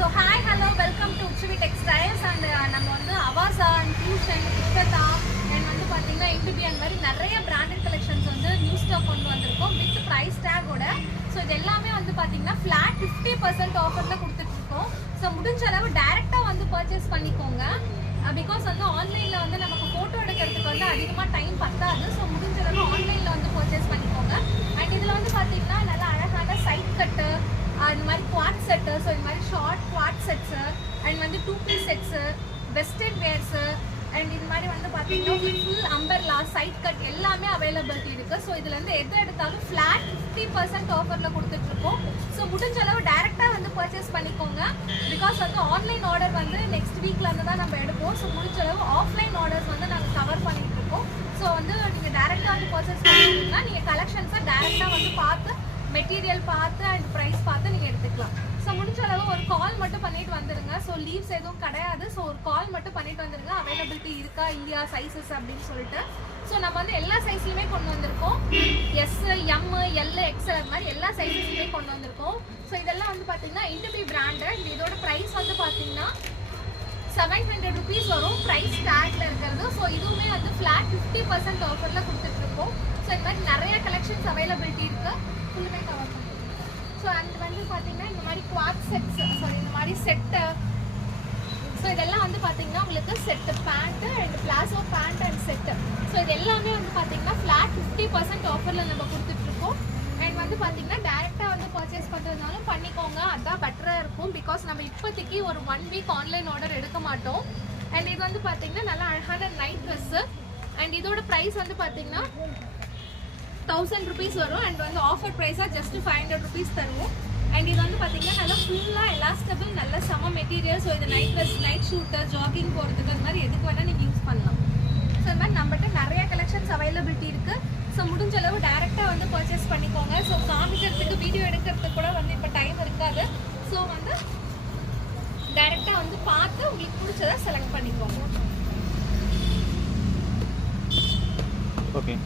So hi, hello, welcome to Uchvi Textiles and நம்ம வந்து Avaasa and Fusion, Ikata and வந்து பாத்தீங்கன்னா இன்டிபி அந்த மாதிரி நிறைய பிராண்டட் கலெக்ஷன்ஸ் வந்து நியூ ஸ்டாக் கொண்டு வந்திருக்கோம் வித் பிரைஸ் டேகோட. ஸோ இது எல்லாமே வந்து பாத்தீங்கன்னா ஃபிளாட் 50% ஆஃபர்ல கொடுத்துட்டு இருக்கோம். ஸோ முடிஞ்ச அளவு டைரக்டா வந்து பர்ச்சேஸ் பண்ணிக்கோங்க. பிகாஸ் வந்து ஆன்லைன்ல வந்து நமக்கு போட்டோ எடுக்கிறதுக்கு வந்து அதிகமாக டைம் பத்தாது. ஸோ முடிஞ்ச அளவு ஆன்லைன்ல வந்து பர்ச்சேஸ் பண்ணிக்கோங்க. அண்ட் இதில் வந்து பாத்தீங்கன்னா நல்லா அழகான சைட் கட்டு அந்த மாதிரி குவாட் செட்டு, ஸோ இந்த மாதிரி ஷார்ட் குவாட் செட்ஸு அண்ட் வந்து 2 piece sets, western wears and இது மாதிரி வந்து பார்த்தீங்கன்னா ஃபுல் அம்பர்லா சைட் கட் எல்லாமே அவைலபிலிட்டி இருக்குது. ஸோ இதில் வந்து எது எடுத்தாலும் ஃப்ளாட் 50% ஆஃபரில் கொடுத்துட்ருக்கோம். ஸோ முடிஞ்ச அளவு டேரெக்டாக வந்து பர்ச்சேஸ் பண்ணிக்கோங்க. பிகாஸ் வந்து ஆன்லைன் ஆர்டர் வந்து நெக்ஸ்ட் வீக்லேருந்து தான் நம்ம எடுப்போம். ஸோ முடிஞ்ச அளவு ஆஃப்லைன் ஆர்டர்ஸ் வந்து நாங்கள் கவர் பண்ணிகிட்டு இருக்கோம். ஸோ வந்து நீங்கள் டேரெக்டாக வந்து பர்ச்சேஸ் பண்ணிட்டீங்கன்னா நீங்கள் கலெக்ஷன்ஸை டேரெக்டாக வந்து பார்த்து மெட்டீரியல் பார்த்து அண்ட் ப்ரைஸ் பார்த்து நீங்கள் எடுத்துக்கலாம். ஸோ முடிஞ்ச அளவு ஒரு கால் மட்டும் பண்ணிட்டு வந்துடுங்க. ஸோ லீவ்ஸ் எதுவும் கிடையாது. ஸோ ஒரு கால் மட்டும் பண்ணிட்டு வந்துடுங்க, அவைலபிலிட்டி இருக்கா இல்லையா சைஸஸ் அப்படின்னு சொல்லிட்டு. ஸோ நம்ம வந்து எல்லா சைஸ்லையுமே கொண்டு வந்திருக்கோம். எஸ், எம், எல், எக்ஸ்எல் அது மாதிரி எல்லா சைஸஸ்லையுமே கொண்டு வந்திருக்கோம். ஸோ இதெல்லாம் வந்து பார்த்தீங்கன்னா இண்டிபி பிராண்டட். இதோட ப்ரைஸ் வந்து பார்த்தீங்கன்னா 700 rupees வரும் ப்ரைஸ் டேக்ல இருக்கிறது. ஸோ இதுவுமே வந்து ஃப்ளாட் 50% ஆஃபரில் கொடுத்துட்ருக்கோம். ஸோ இந்த மாதிரி நிறைய கலெக்ஷன்ஸ் அவைலபிலிட்டி இருக்குது. ஃபுல்லுமே கவர் பண்ணுறோம். ஸோ அது வந்து பார்த்தீங்கன்னா இந்த மாதிரி குவாட் செட்ஸ், சாரி இந்த மாதிரி செட்டு. ஸோ இதெல்லாம் வந்து பார்த்தீங்கன்னா உங்களுக்கு set pant and palazzo pant and set. So இது எல்லாமே வந்து பார்த்தீங்கன்னா ஃப்ளாட் 50% ஆஃபரில் நம்ம கொடுத்துட்ருக்கோம். அண்ட் வந்து பார்த்தீங்கன்னா டேரெக்டாக வந்து பர்ச்சேஸ் பண்ணுறதுனாலும் பண்ணிக்கோங்க, அதுதான் பெட்டராக இருக்கும். பிகாஸ் நம்ம இப்போதைக்கு ஒரு 1 வீக் ஆன்லைன் ஆர்டர் எடுக்க மாட்டோம். அண்ட் இது வந்து பார்த்தீங்கன்னா நல்லா அழகான நைட் ட்ரெஸ்ஸு. அண்ட் இதோட ப்ரைஸ் வந்து பார்த்தீங்கன்னா 1000 rupees வரும். அண்ட் வந்து ஆஃபர் ப்ரைஸாக ஜஸ்ட் 500 rupees தருவோம். அண்ட் இது வந்து பார்த்தீங்கன்னா நல்லா ஃபுல்லாக எலாஸ்டபிள், நல்ல செம மெட்டீரியல். ஸோ இது night dress, night suit, jogging போகிறதுக்கு அந்த மாதிரி எதுக்கு வேணால் நீங்கள் யூஸ் பண்ணலாம். ஸோ இந்த மாதிரி நம்மகிட்ட நிறைய கலெக்ஷன்ஸ் அவைலபிலிட்டி இருக்குது. ஸோ முடிஞ்ச அளவு டேரெக்டாக வந்து பர்ச்சேஸ் பண்ணிக்கோங்க. ஸோ காமிக்கிறதுக்கு வீடியோ எடுக்கிறதுக்கு கூட வந்து இப்போ டைம் இருக்காது. ஸோ வந்து டேரெக்டாக வந்து பார்த்து உங்களுக்கு பிடிச்சதை செலக்ட் பண்ணிக்கோங்க. ஓகே.